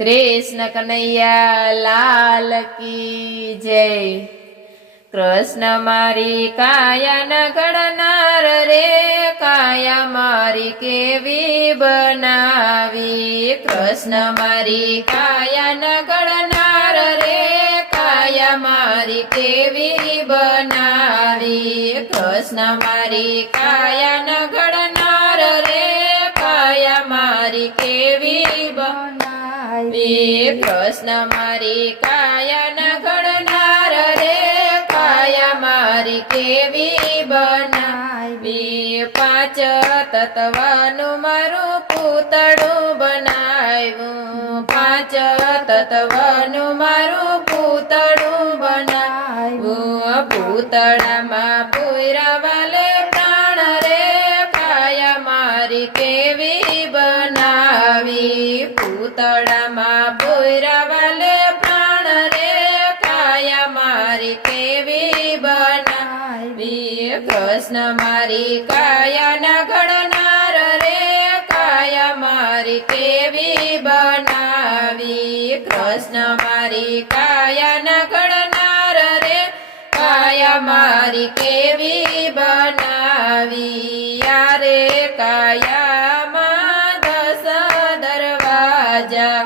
कृष्ण कन्हैया लाल की जय। कृष्ण मारी काया न घडनार रे, काया मारी केवी बनावी। कृष्ण मारी काया न घडनार रे, काया मारी केवी बनावी। कृष्ण मारी काया न घडनार रे, काया मारी केवी बनावी। कृष्ण मारी काया न घडनार रे, काया मारी केवी बनावी। पांच तत्वनु मारू पूतळू बनाव्યું, पांच तत्वनु मारू पूतळू बनाव्યું। पूतळाમાં પૂરાવાલે પ્રાણ રે, કાયા મારી કેવી બનાવી। પૂતળામાં પૂરાવાલે પ્રાણ રે, કાયા મારી કેવી બનાવી। કૃષ્ણ મારી કાયા ન ઘડનાર રે, કાયા મારી કેવી બનાવી। કૃષ્ણ મારી કાયા ન ઘડનાર રે, કાયા મારી કેવી બનાવી। યારે કાયામાં 10 દરવાજા,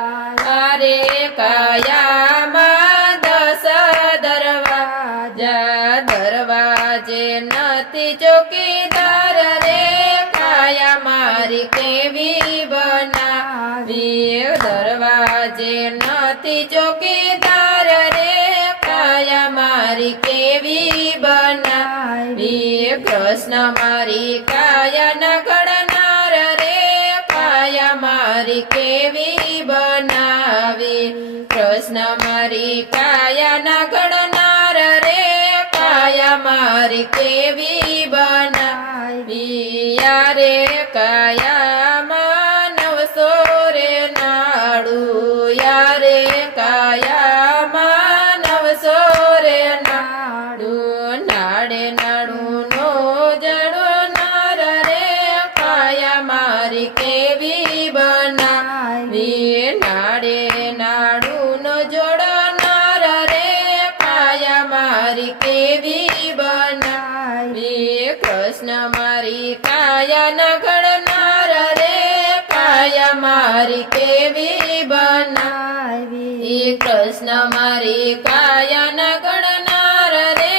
યારે કાયામાં 10 દરવાજા। દરવાજે નથી ચોકીદાર રે, કાયા મારી કેવી બનાવી। દરવાજે નથી ચોકીદાર રે, કાયા મારી કેવી બનાવી। કૃષ્ણ મારી કાયા ન ઘડનાર રે, કાયા મારી કેવી બનાવી। કૃષ્ણ મારી કાયા ન ઘડનાર રે, કાયા મારી કેવી બનાવી। યારે કાયામાં 900 રે નાડું, યારે કાયામાં 900 રે નાડું। નાડે નાડું નો જડનાર રે, કાયા મારી કેવી બનાવી। નાડે નાડું નો જોડનાર રે, કાયા મારી કેવી બનાવી। કૃષ્ણ મારી કાયા ન ઘડનાર રે, કાયા મારી કેવી બનાવી। કૃષ્ણ મારી કાયા ન ઘડનાર રે,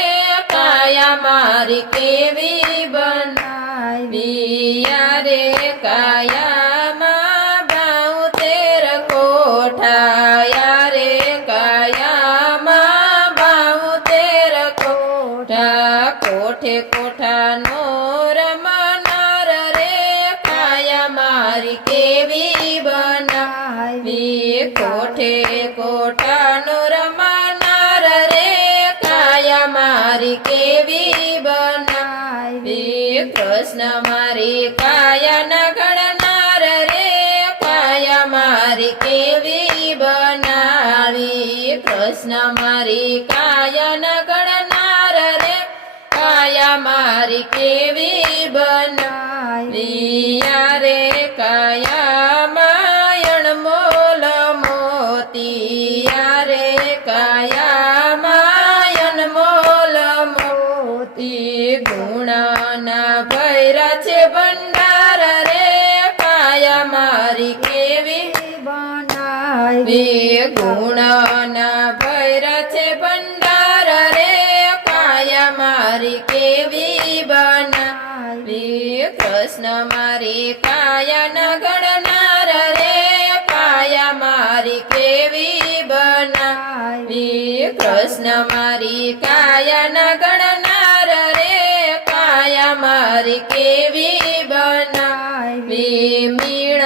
કાયા મારી કેવી બનાવી। યારે કાયામાં 72 કોઠા, યારે કાયામાં 72 કોઠા। કોઠે કોઠાનો રમનાર રે, કાયા મારી કેવી બનાવી। કોઠે કોઠાનો રમનાર રે, કાયા મારી કેવી બનાવી। કૃષ્ણ મારી કાયા ન ઘડનાર રે, કાયા મારી કેવી બનાવી। કૃષ્ણ મારી કાયા ન ઘડનાર રે, કાયા મારી કેવી બનાવી। યારે કાયામાં અણમોલ મોતી, યારે કાયામાં અણમોલ મોતી। ગુણના ભૈરા છે ભંડાર રે, કાયા મારી કેવી બનાવી। ગુણના ભૈરા છે ભંડાર રે, કાયા મારી કેવી બનાવી। કૃષ્ણ મારી કાયા ન ઘડનાર રે, કાયા મારી કેવી બનાવી। કૃષ્ણ મારી કાયા ન ઘડનાર રે, કાયા મારી કેવી બનાવી। મીણ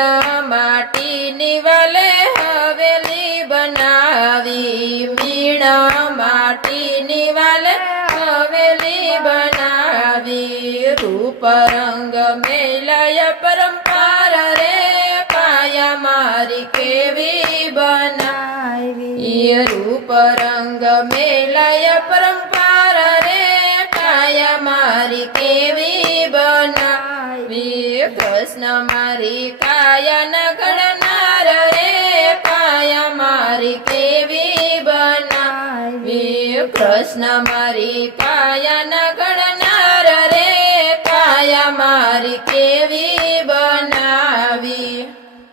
માટીની વાલે હવેલી બનાવી, મીણ માટીની વાલે હવેલી બનાવી। રૂપ રંગ મેલાય પરંપાર રે, કાયા મારી કેવી બનાવી। રૂપ રંગ મેલાય પરંપાર રે, કાયા મારી કેવી બનાવી। કૃષ્ણ મારી કાયા ન ઘડનાર રે, કાયા કૃષ્ણ મારી કાયાના ગણનાર રે કાયા મારી કેવી